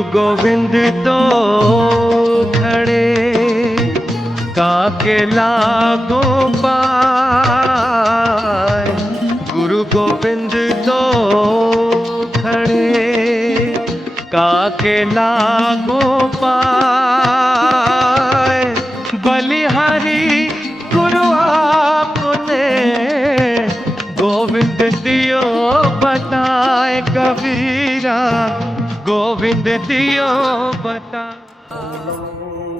गुरु गोविंद तो खड़े काके लागो पाए। गुरु गोविंद तो खड़े काके लागो पाए। बलिहारी गुरु आपने गोविंद दियो बताए। कबीरा गोविंद दियो बता।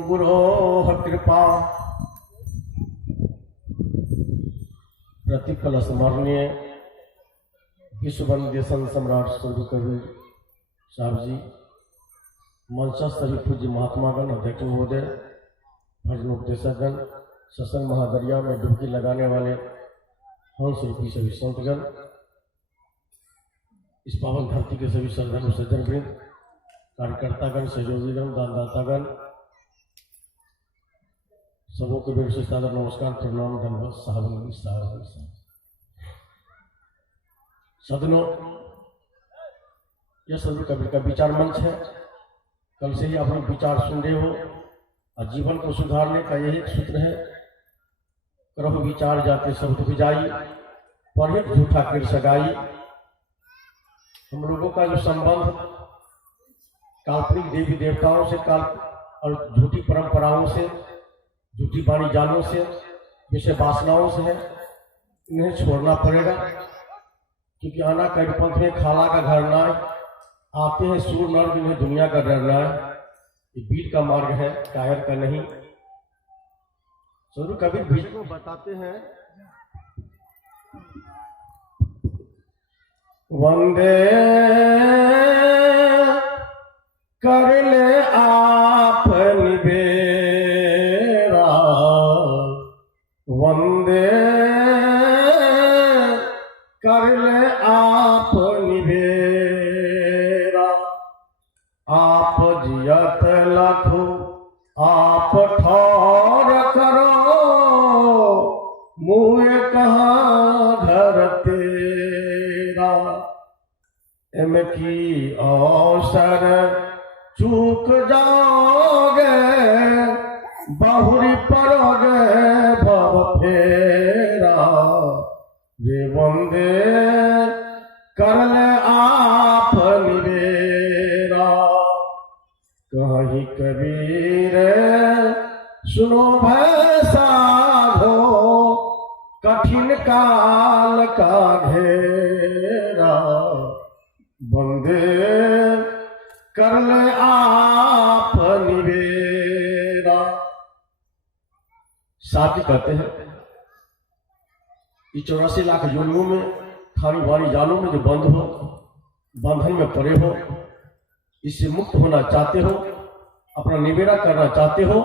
गुरो कृपा प्रतिफल स्मरणीय विश्व वंद्य संत सम्राट स्वर्गीय कबीर साहब जी, मंचस्थ सभी पूज्य महात्मागण, अध्यक्ष महोदय, भजनोपदेशकगण, सत्संग महादरिया में डुबकी लगाने वाले हंस रूपी सभी संतगण, इस पावन धरती के सभी श्रद्धालु सज्जनवृंद, कार्यकर्तागण, सहयोगीगण, दानदातागण, सबों के विशेष सादर नमस्कार, प्रणाम, धन्यवाद, साहब सदनों। यह सदन कबीर का विचार मंच है। कल से ही अपने विचार सुन रहे हो और जीवन को सुधारने का यही एक सूत्र है, करहु विचार जाते शब्द बिजाई, पढ़े झूठा किर सगाई। हम लोगों का जो संबंध काल्पनिक देवी देवताओं से और झूठी परंपराओं से, झूठी वाणी जालों से, विषय वासनाओं से है, इन्हें छोड़ना पड़ेगा। क्योंकि आना कैडपंथ में खाला का घर ना आते हैं सूर नर, जिन्हें दुनिया का डरना है। ये वीर का मार्ग है, कायर का नहीं। स्वरूप कबीर बीज को बताते हैं, वंदे कर ले आप निबेरा, वंदे कर ले आप निबेरा। आप जियत लखु आप ठौर करो, मुँह कहाँ घर तेरा। एम की अवसर चूक जाओगे, बहुरी परोगे भव फेरा। ये वंदे कर ले आप निबेरा। कहीं कबीर सुनो भय साधो, कठिन काल का घेरा। वंदे कर ले आप निबेरा। साथी कहते हैं, इस 84 लाख योनियों में, खानी वाली जालों में जो बंद हो, बंधन में पड़े हो, इससे मुक्त होना चाहते हो, अपना निबेरा करना चाहते हो,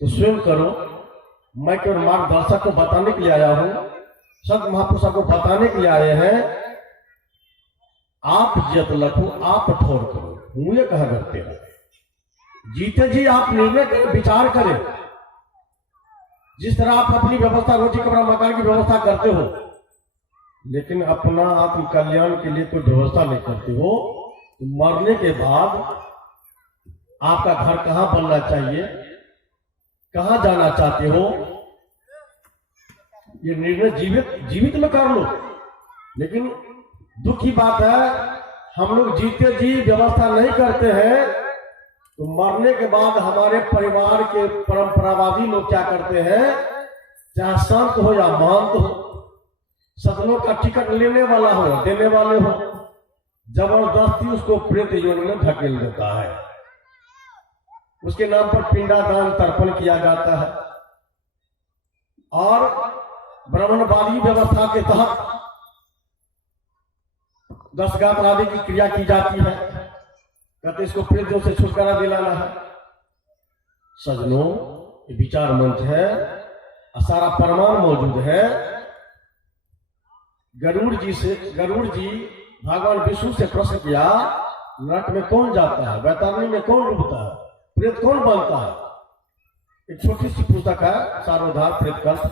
तो स्वयं करो। मैं केवल मार्गदर्शक को बताने के लिए आया हूं, संत महापुरुषों को बताने के लिए आए हैं। आप जियत लखो आप ठोर करो, मुझे कहा करते हैं। जीते जी आप निर्णय करें, विचार करें। जिस तरह आप अपनी व्यवस्था, रोटी कपड़ा मकान की व्यवस्था करते हो, लेकिन अपना आत्म कल्याण के लिए कोई व्यवस्था नहीं करते हो, तो मरने के बाद आपका घर कहां बनना चाहिए, कहां जाना चाहते हो, ये निर्णय जीवित में कर लो। लेकिन दुख की बात है, हम लोग जीते जी व्यवस्था नहीं करते हैं, तो मरने के बाद हमारे परिवार के परंपरावादी लोग क्या करते हैं, चाहे संत हो या महंत हो, सदनों का टिकट लेने वाला हो, देने वाले हो, जबरदस्ती उसको प्रेत योनि में धकेल देता है। उसके नाम पर पिंडादान तर्पण किया जाता है और ब्राह्मणवादी व्यवस्था के तहत 10 गात्र आदि की क्रिया की जाती है। कहते इसको प्रेतों से छुटकारा दिलाना है। सजनों, ये विचार मंच है, सारा प्रमाण मौजूद है। गरुड़ जी भगवान विष्णु से प्रश्न किया, नरक में कौन जाता है, वैतरणी में कौन डूबता है, प्रेत कौन बनता है। एक छोटी सी पुस्तक है, सारोद्धार प्रेत कल्प।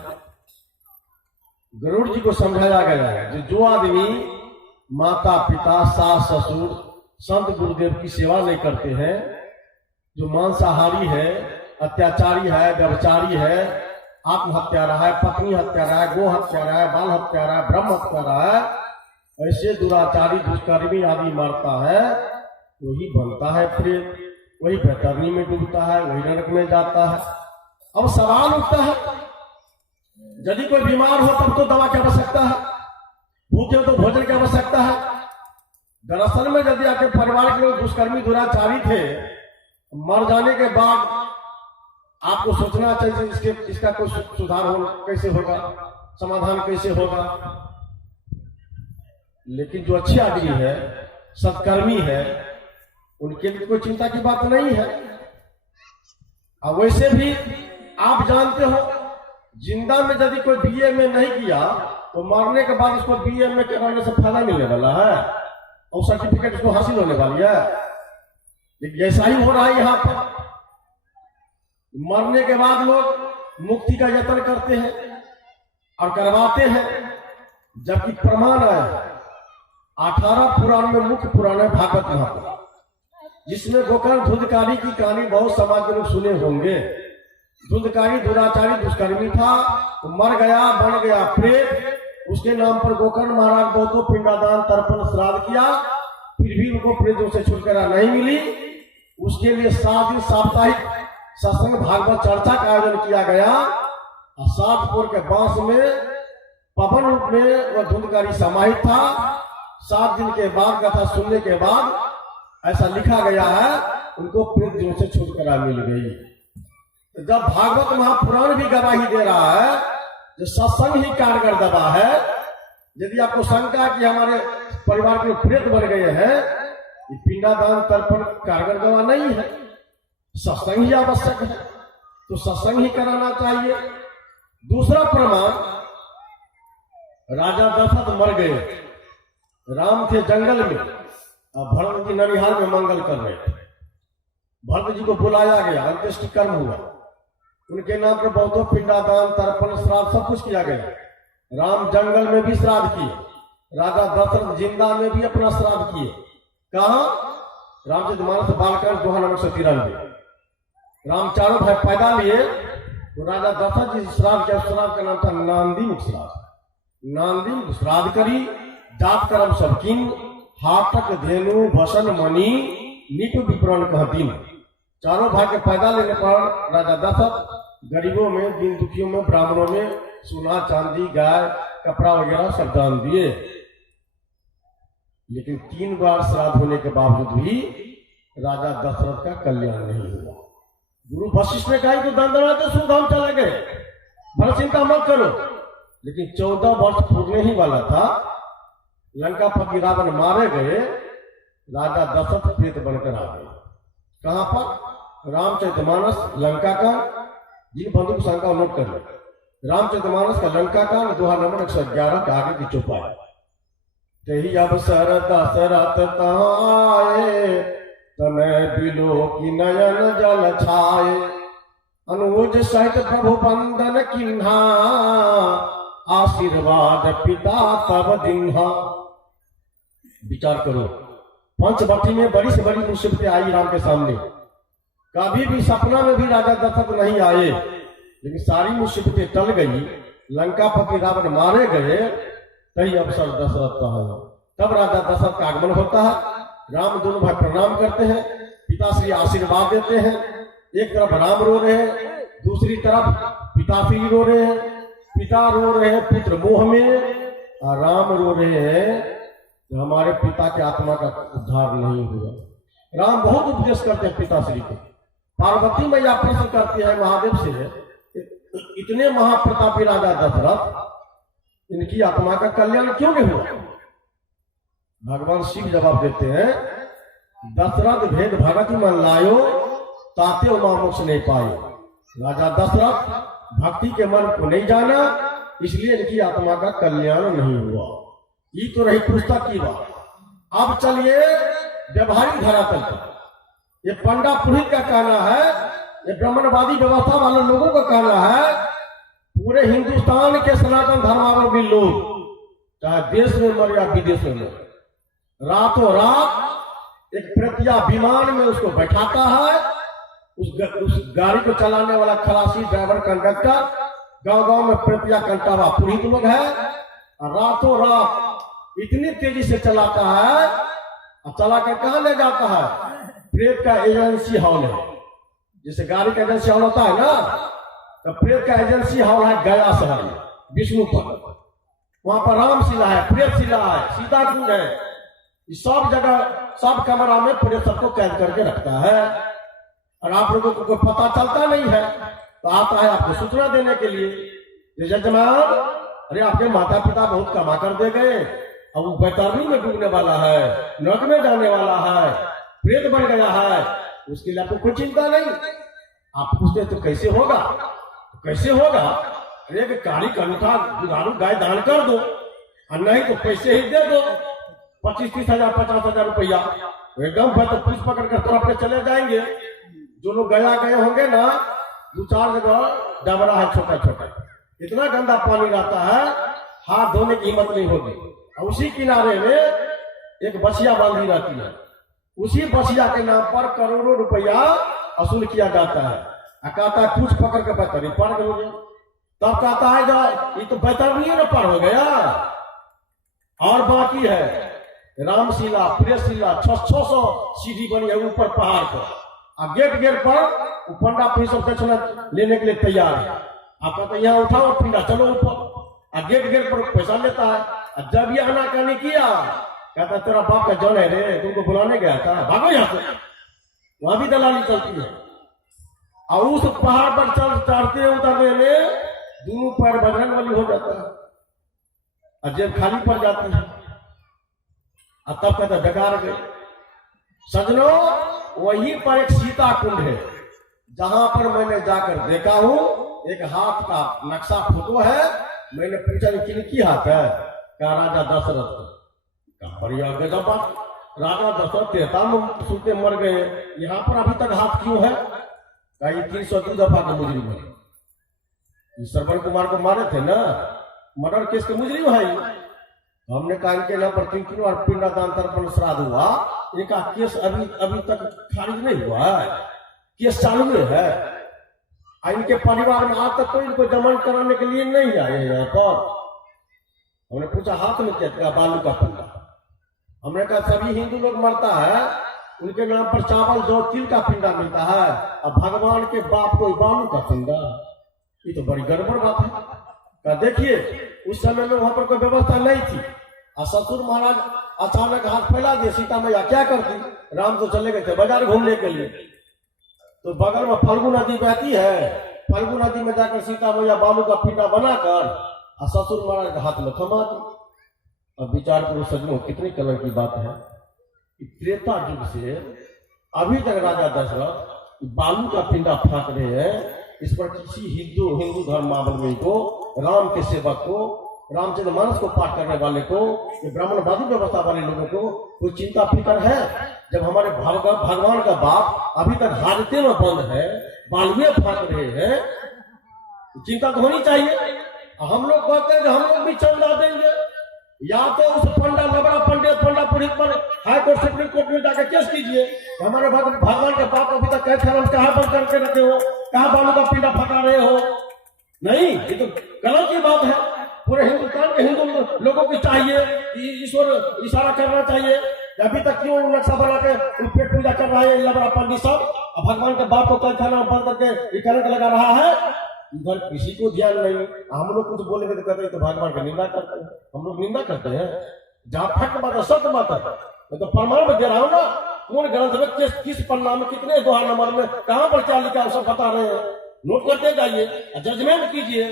गरुड़ जी को समझाया गया है जो आदमी माता पिता, सास ससुर, संत गुरुदेव की सेवा नहीं करते हैं, जो मांसाहारी है, अत्याचारी है, व्यभिचारी है, आत्महत्यारा है, पत्नी हत्यारा है, गो हत्यारा है, बाल हत्यारा है, ब्रह्म हत्यारा है, ऐसे दुराचारी दुष्कर्मी आदि मारता है, वही बनता है प्रेत, वही बैतरनी में डूबता है, वही नरक में जाता है। अब सवाल उठता है, यदि कोई बीमार हो तब तो दवा की आवश्यकता है, भूखे हो तो भोजन की आवश्यकता है। दरअसल में यदि आपके परिवार के लोग दुष्कर्मी दुराचारी थे, मर जाने के बाद आपको सोचना चाहिए इसका कोई सुधार हो कैसे होगा, समाधान कैसे होगा। लेकिन जो अच्छे आदमी है, सत्कर्मी है, उनके लिए कोई चिंता की बात नहीं है। अब वैसे भी आप जानते हो, जिंदा में यदि कोई बीए में नहीं किया तो मरने के बाद उसको बीए में कराने से फायदा मिलने वाला है और सर्टिफिकेट उसको हासिल होने वाली है। लेकिन ऐसा ही हो रहा है यहाँ पर, मरने के बाद लोग मुक्ति का यत्न करते हैं और करवाते हैं, जबकि प्रमाण है 18 पुराण में मुख्य पुराण है भागवत महापुराण, जिसमें गोकर्ण धुंधकारी की कहानी बहुत समाज के लोग सुने होंगे। धुंधकारी दुराचारी दुष्कर्मी था, तो मर गया, बन गया प्रेत। उसके नाम पर गोकर्ण महाराज बहुतों पिंडादान तर्पण श्राद्ध किया, फिर भी उनको प्रेतों से छुटकारा नहीं मिली। उसके लिए 7 दिन साप्ताहिक सत्संग भागवत चर्चा का आयोजन किया गया। सातपुर के बांस में पवन रूप में वह धुंधकारी समाहित था। 7 दिन के बाद कथा सुनने के बाद ऐसा लिखा गया है, उनको प्रेत जों से छुटकारा मिल गई। जब भागवत महापुराण भी गवाही दे रहा है, जो सत्संग ही कारगर दवा है, यदि आपको शंका कि हमारे परिवार के प्रेत बन गए हैं, ये पिंडादान तर्पण कारगर दवा नहीं है, सत्संग ही आवश्यक है, तो सत्संग ही कराना चाहिए। दूसरा प्रमाण, राजा दशरथ मर गए, राम थे जंगल में, अब भरत जी ननिहाल में मंगल कर रहे थे। भरत जी को बुलाया गया, अंत्येष्टि कर्म हुआ, उनके नाम पर बहुतों पिंडादान तर्पण श्राद्ध सब कुछ किया गया। राम जंगल में भी श्राद्ध किए, राजा दशरथ जिंदा में भी अपना श्राद्ध किए। कहा? रामचरितमानस बालकांड दोहा नंबर 93। राम चारों भाई पैदा लिए, तो राजा दशरथ जी श्राद्ध के श्राद्ध का नाम था नांदी मुख श्राद्ध। नांदी मुख श्राद्ध करी, जात कर्म सब किन, हाटक धेनु भसन मणि निप विप्रण कह दिन। चारों भाई के पैदा लेने पर राजा दशरथ गरीबों में, दीन दुखियों में, ब्राह्मणों में सोना चांदी गाय कपड़ा वगैरह सब दान दिए। लेकिन 3 बार श्राद्ध होने के बावजूद भी राजा दशरथ का कल्याण नहीं हुआ। गुरु वशिष्ठ ने कहा तो दंडनाथ सुधाम चले गए, भरत चिंता मत करो। लेकिन 14 वर्ष पूरने ही वाला था, लंका पति रावण मारे गए, राजा दशरथ प्रेत बनकर आ गए। कहां पर? रामचरितमानस लंका का, जिन बंधु संख्या नोट कर ले, रामचरितमानस का लंका का दोहा नंबर 111 के आगे की चौपाई। तही अवसर दशरथ आए, तनय बिलो की नयन जल छाए, अनुज सहित प्रभु बंदन किन्हा, आशीर्वाद पिता तब दिन्हा। विचार करो, पंचवटी में बड़ी से बड़ी मुसीबतें आई राम के सामने, कभी भी सपना में भी राजा दशरथ नहीं आए, लेकिन सारी मुसीबतें टल गई, लंका पति रावण मारे गए। तही अवसर दशरथ का है, तब राजा दशरथ का आगमन होता है। राम दोनों भाई प्रणाम करते हैं, पिताश्री आशीर्वाद देते हैं। एक तरफ राम रो रहे हैं, दूसरी तरफ पिताश्री रो रहे हैं। पिता रो रहे हैं पुत्र मोह में, और राम रो रहे हैं कि हमारे पिता के आत्मा का उद्धार नहीं हुआ। राम बहुत उपदेश करते हैं पिताश्री को। पार्वती मैया प्रश्न करती है महादेव से, इतने महाप्रतापी राजा दशरथ, इनकी आत्मा का कल्याण क्यों नहीं हुआ? भगवान शिव जवाब देते हैं, दशरथ भेद भगति मन लायो, ताते उमा मोक्ष नहीं पाए। राजा दशरथ भक्ति के मन को नहीं जाना, इसलिए इनकी आत्मा का कल्याण नहीं हुआ। ये तो रही पुस्तक की बात। अब चलिए व्यवहारिक धरातल पर। ये पंडा पुरोहित का कहना है, ये ब्राह्मणवादी व्यवस्था वाले लोगों का कहना है, पूरे हिंदुस्तान के सनातन धर्मावलंबी लोग, चाहे देश में मर या विदेश में मर, रातों रात एक प्रेतिया विमान में उसको बैठाता है। उस गाड़ी को चलाने वाला खलासी, ड्राइवर, कंडक्टर गांव-गांव में प्रेतिया कंटावा पुरोहित लोग है, और रातों रात इतनी तेजी से चलाता है, और चला के कहाँ ले जाता है? प्रेत का एजेंसी हॉल है। जैसे गाड़ी का एजेंसी हॉल होता है ना, तो प्रेत का एजेंसी हॉल है गया शहर में, विष्णुपद। वहां पर रामशिला है, प्रेतशिला है, सीता कुंड है। इस सब जगह, सब कमरा में प्रेत सबको कैद करके रखता है, और आप लोगों को कोई पता चलता नहीं है, तो आता है आपको सूचना देने के लिए, जजमान, अरे आपके माता पिता बहुत कमा कर दे गए, अब वो बैतालू में डूबने वाला है, नरक में जाने वाला है, प्रेत बन गया है, उसके लिए आपको कोई चिंता नहीं। आप पूछते तो कैसे होगा? कैसे होगा? अरे कारी का अनुसार दुधारू गाय दान कर दो, और नहीं तो पैसे ही दे दो, 25-30 हजार 50 हजार रुपया एकदम भाई, तो पुलिस पकड़ कर तरफ पे चले जाएंगे। जो लोग गया गए होंगे ना, 2-4 जगह डबरा है छोटा छोटा, इतना गंदा पानी रहता है, हाथ धोने की हिम्मत नहीं होगी। और उसी किनारे में एक बसिया बांधी रहती है, उसी बसिया के नाम पर करोड़ों रुपया वसूल किया जाता है। कहता है पूछ पकड़ के बैतरनी पार करोगे, तब कहता है जो ये तो बैतरनी न पार हो गया, और बाकी है रामशिला, प्रेतशिला, 600 सीढ़ी बनी है ऊपर पहाड़ पर, और गेट पर पंडा पुलिस सब दक्षिणा लेने के लिए तैयार है। आप कहते यहाँ उठाओ पिंडा, चलो ऊपर, और गेट पर पैसा लेता है। और जब ये आनाकानी किया, कहता तेरा बाप का जन है रे, तुमको बुलाने गया था, भागो यहाँ से। वहां भी दलाली चलती है, और उस पहाड़ पर चढ़ते उतरने में दोनों पैर बजरंग बली हो जाता है, और जेब खाली पड़ जाती है, और तब कहता बेकार गए। सजनों, वहीं पर एक सीता कुंड है, जहां पर मैंने जाकर देखा हूं, एक हाथ का नक्शा फोटो है। मैंने पूछा किनकी हाथ है? क्या राजा दशरथ। कहा बढ़िया गजब बात, राजा दशरथ त्रेता में सूते मर गए, यहाँ पर अभी तक हाथ क्यों है? कहा ये 302 दफा के मुजरिम है, ये श्रवण कुमार को मारे थे ना, मर्डर केस के मुजरिम है। हमने कहा इनके नाम पर 3 बार पिंडदान तर्पण श्राद्ध हुआ, इनका केस अभी तक खारिज नहीं हुआ है, केस चालू है। इनके परिवार में आज तक कोई इनको जमानत कराने के लिए नहीं आए यहाँ पर। हमने पूछा हाथ में क्या? बालू का पिंडा। हमने कहा सभी हिंदू लोग मरता है, उनके नाम पर चावल जौ तिल का पिंडा मिलता है, अब भगवान के बाप को बालू का पिंडा, ये तो बड़ी गड़बड़ बात है। कहा देखिए उस समय में वहां पर कोई व्यवस्था नहीं थी, और ससुर महाराज अचानक हाथ फैला दिए, सीता मैया क्या करती? राम तो चले गए थे बाजार घूमने के लिए, तो बगल में फल्गु नदी बहती है, फल्गु नदी में जाकर सीता मैया बालू का पिंडा बनाकर और ससुर महाराज के हाथ में थमा दी। अब विचार करो सजनों, कितनी कलर की बात है। त्रेता युग से अभी तक राजा दशरथ बालू का पिंडा फाक रहे हैं। इस पर किसी हिंदू धर्मावलंबी को, राम के सेवक को, रामचंद्र मानस को पाठ करने वाले को, ब्राह्मणवादी व्यवस्था वाले लोगों को कोई चिंता फिक्र है? जब हमारे भगवान का बाप अभी तक हाजते में बंद है, बालुए फाक रहे हैं, चिंता तो होनी चाहिए। हम लोग कहते हैं कि हम लोग भी चंदा देंगे, या तो उस पंडा लबड़ा पंडित पंडा पुरोहित पर हाई कोर्ट सुप्रीम कोर्ट में जाकर केस कीजिए, हमारे भगवान के बाप अभी तक कहते हैं हम कहाँ बंद करके रखे हो, कहाँ बालू का पिंडा फटा रहे हो। नहीं, ये तो गलत की बात है। पूरे हिंदुस्तान के हिंदू लोगों को चाहिए कि ईश्वर इशारा करना चाहिए। अभी तक क्यों नक्शा बना के पेट पूजा कर रहा है लबड़ा पंडित सब, भगवान के बाप को कल खाना बंद करके करंट लगा रहा है, इधर किसी को ध्यान नहीं। हम लोग कुछ बोलेंगे तो कहते हैं तो भगवान की निंदा करते हैं। हम लोग निंदा करते हैं, जहाँ फट बात है सत्य बात है, मैं तो प्रमाण में दे रहा हूँ ना। कौन ग्रंथ में किस पन्ना में कितने दोहा नंबर में कहाँ पर क्या लिखा सब बता रहे हैं, नोट करते जाइए, जजमेंट कीजिए।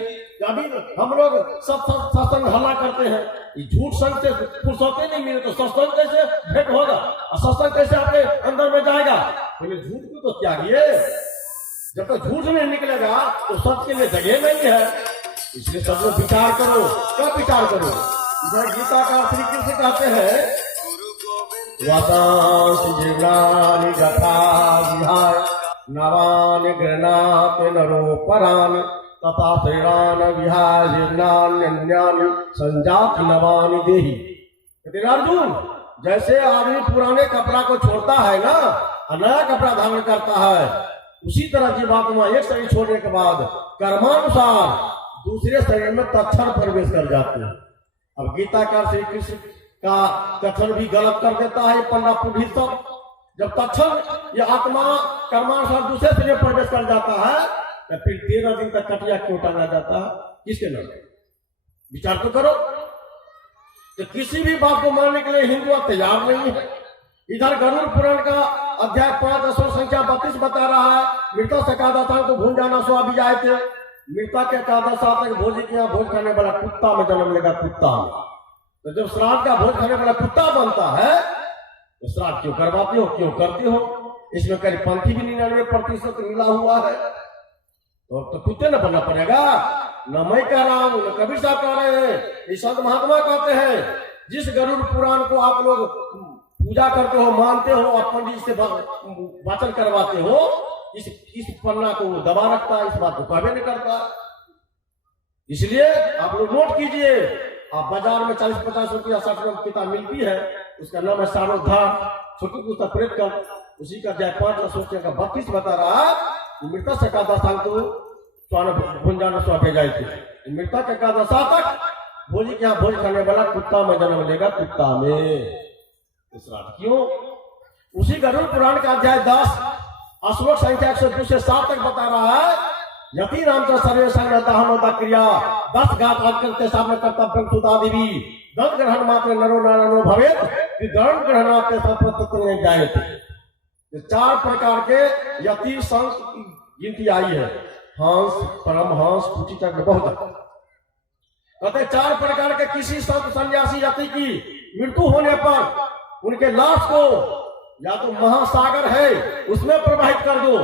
अभी हम लोग सब सत्संग हल्ला करते हैं, झूठ संग से फुर्सते नहीं मिले तो सत्संग कैसे भेंट होगा, और सत्संग कैसे आपके अंदर में जाएगा? पहले झूठ को तो त्यागिए, जब तक झूठ नहीं निकलेगा तो सत्य के लिए जगह नहीं है। इसलिए सब लोग विचार करो, क्या विचार करो। इधर गीता का श्री कृष्ण कहते हैं वासांसि जथा विहाय नवान गृणात नरो परान तथा श्रीरान विहाय नान्यानि संजात नवानि देहि। अर्जुन, जैसे आदमी पुराने कपड़ा को छोड़ता है ना और नया कपड़ा धारण करता है, उसी तरह जीवात्मा एक शरीर छोड़ने के बाद कर्मानुसार दूसरे शरीर में तत्क्षण प्रवेश कर जाते हैं। अब गीताकार श्री कृष्ण का कथन भी गलत कर देता है पंडा पुरोहित सब। जब तत्क्षण ये आत्मा कर्मानुसार दूसरे शरीर में प्रवेश कर जाता है तो फिर 13 दिन तक कटिया क्यों टांगा जाता है? किसके नाम? विचार तो करो। तो किसी भी बात को मानने के लिए हिंदू तैयार नहीं है। इधर गरुड़ पुराण का अध्याय 5 अश्व संख्या 32 बता रहा है, मृता से एकादशा को भूल जाना सो अभी जाए थे। मृता के एकादशा तक भोज किया, भोज खाने वाला कुत्ता में जन्म लेगा, कुत्ता में। तो जब श्राद्ध का भोज खाने वाला कुत्ता बनता है तो श्राद्ध क्यों करवाते हो, क्यों करते हो? इसमें करीब पंथी भी 99% मिला हुआ है। तो कुत्ते न बनना पड़ेगा। न मैं कह रहा हूं, न कबीर साहब कह रहे हैं, ये संत महात्मा कहते हैं। जिस गरुड़ पुराण को आप लोग पूजा करते हो, मानते हो और पंडित से वाचन करवाते हो, इस पन्ना को दबा रखता है, इस बात को कहवे नहीं करता। इसलिए आप लोग नोट कीजिए, आप बाजार में 40-50 रुपया 60 रुपये किताब मिलती है, उसका नाम है सारोद्धार, छोटी पुस्तक प्रेत कर, उसी का अध्याय 5 सोचने का 32 बता रहा है। मृता से एकादशा को भुंजान स्वापे जाए थे। मृता के एकादशा तक भोजी के यहाँ भोज खाने वाला कुत्ता में जन्म लेगा, कुत्ता में। क्यों? उसी गरुड़ पुराण का अध्याय 10 श्लोक संख्या 102 से 7 तक बता रहा है, यति राम का सर्वे संगता हमता क्रिया 10 घात आजकल सामने कर्तव्य सुधा देवी दंड ग्रहण मात्र नरो नारायणो भवेत दंड ग्रहणाते सत्व में जाए थे। 4 प्रकार के यति संत गिनती आई है, हंस, परमहंस, कुटी तक बहुत। कहते 4 प्रकार के किसी संत सन्यासी यति की मृत्यु होने पर उनके लाश को या तो महासागर है उसमें प्रवाहित कर दो,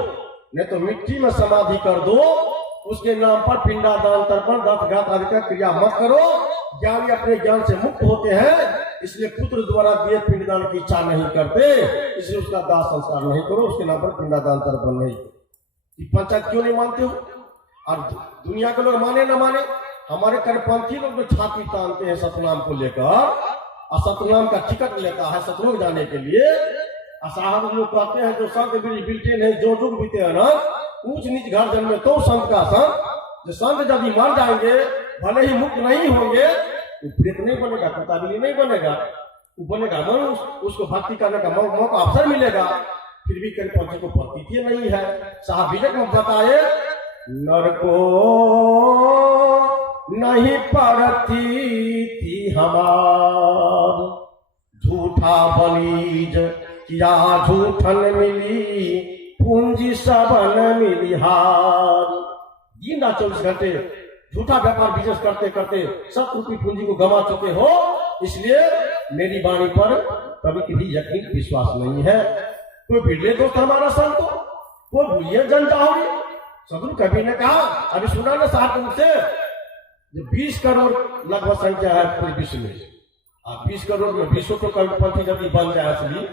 नहीं तो मिट्टी में समाधि कर दो। उसके नाम पर पिंडादान, तर्पण, 10 घात आदि का क्रिया मत करो। ज्ञानी अपने ज्ञान से मुक्त होते हैं, इसलिए पुत्र द्वारा दिए पिंडदान की इच्छा नहीं करते, इसलिए उसका दाह संस्कार नहीं करो, उसके नाम पर पिंडादान, तर्पण नहीं। पंचायत क्यों नहीं मानते हो? और दुनिया के लोग माने न माने, हमारे करपंथी लोग जो छाती तानते हैं सतनाम को लेकर, और सतनाम का टिकट लेता है सतलोक जाने के लिए। साहब लोग कहते हैं जो संत बिल्टेन है, जो जुग बीते हैं ना, ऊंच नीच घर जन्मे तो संत का संत। जो संत जब मर जाएंगे, भले ही मुक्त नहीं होंगे, वो प्रेत नहीं बनेगा, कुताबिली नहीं बनेगा, वो बनेगा मनुष्य। उसको भक्ति करने का मौका अवसर मिलेगा। फिर भी करपंथी को प्रतीति नहीं है। साहब विजय में बताए, नर को नहीं पड़ती थी हमारी, झूठा बलीज किया झूठन मिली, पूंजी सबन मिली हार। दिन रात 24 घंटे झूठा व्यापार बिजनेस करते करते सब रूपी पूंजी को गंवा चुके हो। इसलिए मेरी वाणी पर कभी कभी यकीन विश्वास नहीं है। कोई बिरले दोस्त हमारा संत को, कोई भूलिए जनता होगी। सदगुरु कबीर ने कहा, अभी सुना ना साहब से, 20 करोड़ लगभग संख्या है पूरे विश्व में। 20 करोड़ में 20 तो करोड़पति यदि बन जाए असली,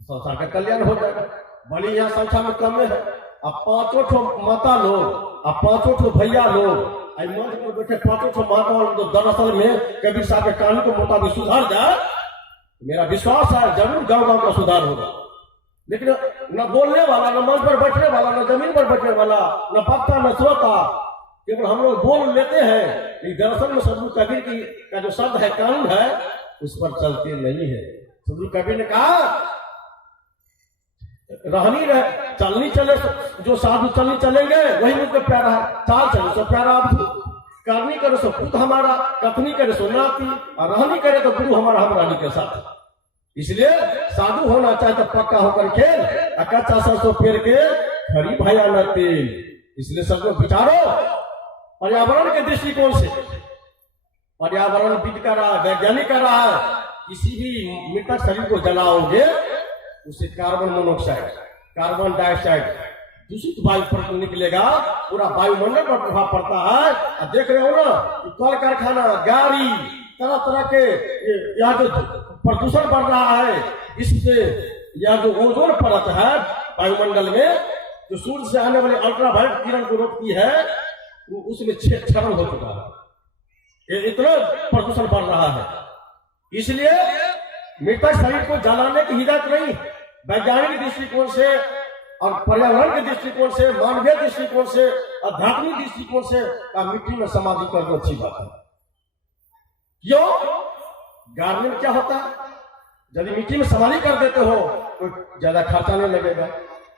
संसार का कल्याण हो जाएगा। भले यहाँ संख्या में कम है। अब 5 माता लोग, अब 5 भैया लोग, मंच पर बैठे 5 माता लोग तो दरअसल में कबीर साहब के कानून के मुताबिक सुधार जाए, मेरा विश्वास है जरूर गांव गांव का सुधार होगा। लेकिन न बोलने वाला, न मंच पर बैठने वाला, न जमीन पर बैठने वाला, न वक्ता न श्रोता, केवल हम लोग बोल लेते हैं, लेकिन दरअसल में सदगुरु कबीर की का जो शब्द है, कानून है, उस पर चलते नहीं है। सदगुरु कबीर ने कहा, रहनी रहे चलनी चले, जो साधु चलनी चलेंगे वही मुझको प्यारा है। चाल चले सो प्यारा अबधू, करनी करे सो पुत हमारा, कथनी करे सो नाती, और रहनी करे तो गुरु हमारा हम रानी के साथ। इसलिए साधु होना चाहे तो पक्का होकर खेल, कच्चा सरसों पेड़ के खरी भया न तेल। इसलिए सबको विचारो पर्यावरण के दृष्टिकोण से। पर्यावरण विद कर रहा है, वैज्ञानिक कर रहा है, किसी भी मृतक शरीर को जलाओगे उससे कार्बन मोनोऑक्साइड, कार्बन डाइऑक्साइड दूषित वायु पर निकलेगा, पूरा वायुमंडल पर प्रभाव पड़ता है। अब देख रहे हो ना, कल कारखाना, गाड़ी, तरह तरह के यहाँ जो प्रदूषण बढ़ रहा है, इससे यह जो ओजोन परत है वायुमंडल में, जो सूर्य से आने वाले अल्ट्रावायलेट किरण को रोकती है, उसमें क्षरण हो चुका है। इतना प्रदूषण बढ़ रहा है। इसलिए मृतक शरीर को जलाने की हिदायत नहीं। वैज्ञानिक दृष्टिकोण से और पर्यावरण के दृष्टिकोण से, मानवीय दृष्टिकोण से, आध्यात्मिक दृष्टिकोण से मिट्टी में समाधि करना अच्छी बात है। क्यों? गाड़ने में क्या होता है, यदि मिट्टी में समाधि कर देते हो कोई ज्यादा खर्चा नहीं लगेगा।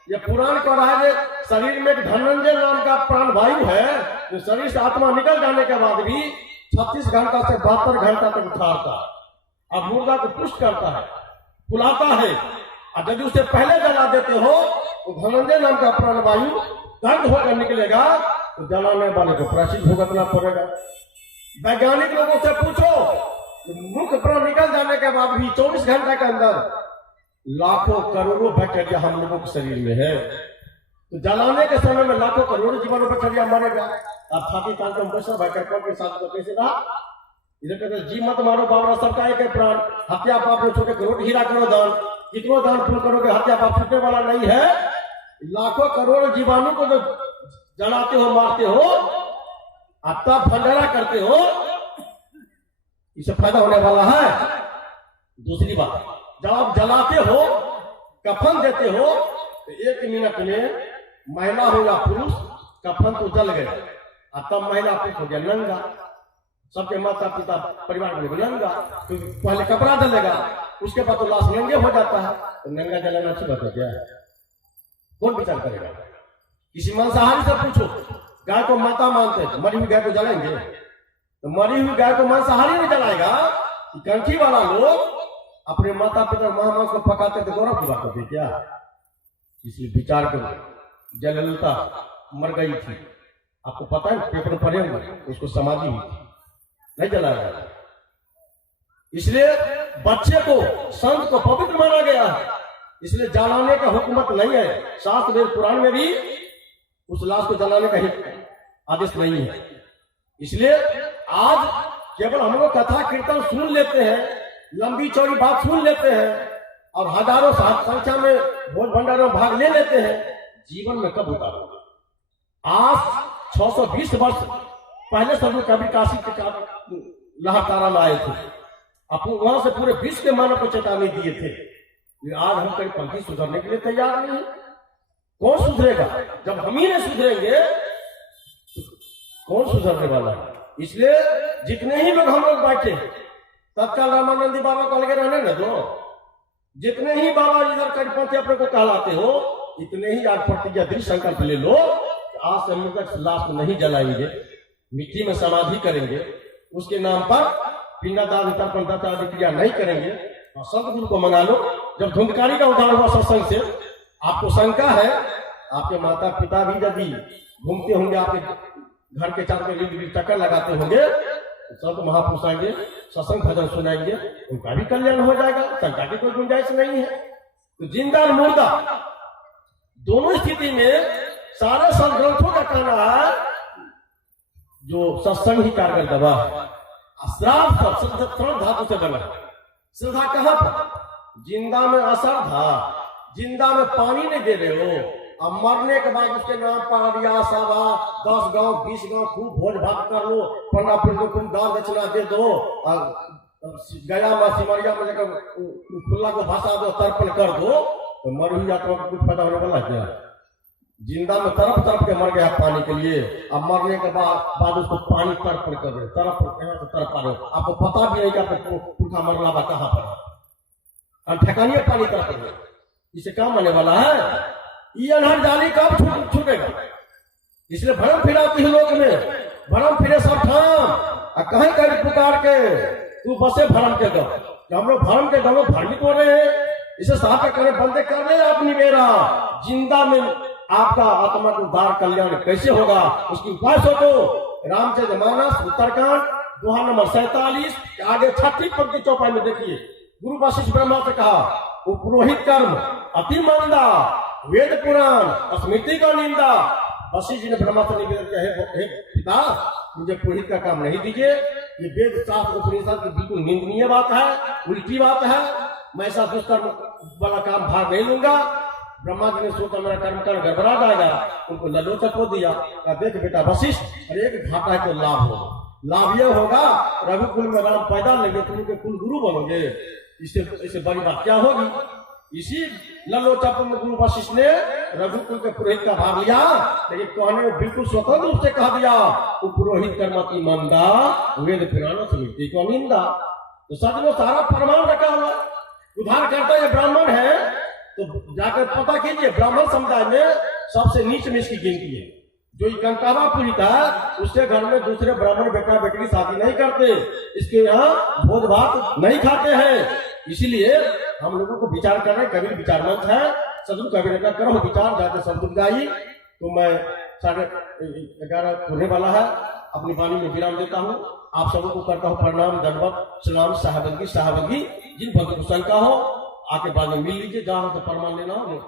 ये पुराण कह रहा है कि शरीर में एक धनंजय नाम का प्राण वायु है, जो शरीर से आत्मा निकल जाने के बाद भी 36 घंटा से 72 घंटा तक उठाता है और मुर्दा को पुष्ट करता है, फुलाता है। और यदि उसे पहले जला देते हो तो धनंजय नाम का प्राण वायु दर्द होकर निकलेगा, तो जलाने वाले को प्रायश्चित भुगतना पड़ेगा। वैज्ञानिक लोगों से पूछो, मुख्य प्राण निकल जाने के बाद भी 24 घंटे के अंदर लाखों करोड़ों बैक्टीरिया हम लोगों के शरीर में है। तो जलाने के समय में लाखों करोड़ों जीवाणु बैक्टीरिया मरेगा। आप छाती तान के बैक्टीरिया के साथ तो कैसे रहा? इधर कहते जी मत मारो बाबरा, सबका एक प्राण, हत्या पाप में छोटे करोड़ हीरा करो दान, कितनो दान पुण्य करोगे हत्या पाप छूटने वाला नहीं है। लाखों करोड़ जीवाणु को जो जलाते हो, मारते हो, तब भंडारा करते हो, इससे फायदा होने वाला है। दूसरी बात, जब आप जलाते हो, कफन देते हो, तो 1 मिनट में महिला हो या पुरुष कफन तो जल गए और तब महिला पुरुष हो गया नंगा। सबके माता पिता परिवार में नंगा, तो पहले कपड़ा जलेगा, उसके बाद तो लाश नंगे हो जाता है। तो नंगा जलाना अच्छी बात है क्या? कौन विचार करेगा? किसी मांसाहारी से पूछो, गाय को माता मानते हैं, मरी हुई गाय को जलाएंगे? तो मरी हुई गाय को मांसाहारी नहीं जलाएगा। कंठी वाला लोग अपने माता पिता महामांस को पकाते थे, गौरव की बात होती क्या? इसलिए विचार करो। जयललिता मर गई थी, आपको पता है, पेपर पढ़े हुए, उसको समाधि हुई थी, नहीं जलाया गया। इसलिए बच्चे को, संत को पवित्र माना गया है, इसलिए जलाने का हुकूमत नहीं है। शास्त्र वेद पुराण में भी उस लाश को जलाने का आदेश नहीं है। इसलिए आज केवल हम लोग कथा कीर्तन सुन लेते हैं, लंबी चौड़ी बात सुन लेते हैं और हजारों संख्या में भोज भंडारों में भाग ले लेते हैं। जीवन में कब उतारोगे? आज 620 वर्ष पहले सब लोग कभी काशी के लहरतारा में आए थे, वहां से पूरे विश्व के मानव को चेतावनी दिए थे। आज हम कहीं पंक्ति सुधरने के लिए तैयार नहीं है। कौन सुधरेगा? जब हम ही नहीं सुधरेंगे तो कौन सुधरने वाला है? इसलिए जितने ही लोग हम लोग बैठे, तत्काल रामानंदी बाबा को अलग रहने न दो। जितने ही बाबा इधर करीपंथी अपने को कहलाते हो, इतने ही आज प्रतिज्ञा दृढ़ संकल्प ले लो, आज से मृतक लाश नहीं जलाएंगे, मिट्टी में समाधि करेंगे, उसके नाम पर पिंडदान तर्पण दत्त आदि क्रिया नहीं करेंगे। और संत गुरु को मंगा लो। जब धुंधकारी का उदाहरण हुआ सत्संग से, आपको शंका है, आपके माता पिता भी यदि घूमते होंगे, आपके घर के चारों चक्कर लगाते होंगे, तो संत महापुरुष आएंगे, सत्संग भजन सुनाएंगे, उनका भी कल्याण हो जाएगा, शंका की कोई गुंजाइश नहीं है। तो जिंदा और मुर्दा दोनों स्थिति में सारे सदग्रंथों का कहना है, जो सत्संग ही कारगर दवा है। श्राद्ध धातु से बना। श्रद्धा कहां पर? जिंदा में अश्रद्धा, जिंदा में पानी नहीं दे रहे हो, अब मरने के बाद उसके नाम पर अरिया सभा 10 गांव 20 गांव खूब भोज भात कर लो, पंडा पुर को खूब दान दक्षिणा दे दो, और गया में सिमरिया में लेकर खुल्ला को भाषा दो, तर्पण कर दो, तो मर हुई आत्मा को कुछ फायदा होने वाला है क्या? जिंदा में तरफ तरफ के मर गया पानी के लिए, अब मरने के बाद उसको पानी तर्पण कर दो, तरफ तरफ आ रहे, आपको पता भी नहीं कि आपको पुरखा मरना बा कहाँ पर, ठेकानिए पानी तर्पण। इसे काम आने वाला है। ये अनहर जाली कब छूटेगा? इसलिए भरम फिरा किस लोक में, भरम फिरे सब ठाम, कहीं कहीं पुकार के तू बसे भरम के गम। हम लोग भरम के गमों भ्रमित हो रहे हैं, इसे साफ करने बंदे कर रहे हैं अपनी मेरा। जिंदा में आपका आत्मा को उद्धार कल्याण कैसे होगा, उसकी उपाय सोचो। रामचरितमानस उत्तरकांड दोहा नंबर 47 आगे 36 पंक्ति चौपाई में देखिए, गुरु वशिष्ठ ब्रह्मा से कहा, वो पुरोहित कर्म अति मंदा, वेद पुराण स्मृति का निंदा। वशिष्ठ जी ने ब्रह्मा से निवेदन किया, हे पिता, मुझे पुरोहित का काम नहीं दीजिए, ये वेद शास्त्र उपनिषद की बिल्कुल निंदनीय बात है, उल्टी बात है, मैं ऐसा दुष्कर्म वाला काम भाग नहीं लूंगा। ब्रह्मा जी ने सोचा मेरा कर्म कर गड़बड़ा जाएगा, उनको ललोचक हो दिया। देख बेटा वशिष्ठ, अरे एक घाटा है तो लाभ होगा। लाभ यह होगा, रघुकुल में राम पैदा लेंगे, तुम उनके कुल गुरु बनोगे। इससे बड़ी बात क्या होगी। इसी ललोचप गुरु वशिष्ठ ने रघुकुल के पुरोहित का भाग लिया, लेकिन कहने में बिल्कुल स्वतंत्र रूप से कह दिया वो पुरोहित कर्म की मंदा वेद पुराण समिति को निंदा। तो सच में सारा प्रमाण रखा हुआ। उद्धार करता ये ब्राह्मण है तो जाकर पता कीजिए ब्राह्मण समुदाय में सबसे नीच में इसकी गिनती है। जो कंकावा पीड़ित है उसके घर में दूसरे ब्राह्मण बेटा बेटी की शादी नहीं करते, इसके यहाँ भोज भात नहीं खाते हैं। इसीलिए हम लोगों को विचार कर रहे हैं, कबीर विचार मंच है, सदगुरु कबीर का करो विचार जाते सब जाइए। तो मैं 11:30 होने वाला है, अपनी वाणी में विराम देता हूँ। आप सबों को करता हूँ प्रणाम, दंडवत, सलाम, साहबगी। जिन भक्त को शंका हो आके बाद में मिल लीजिए, जहाँ तो प्रमाण लेना हो।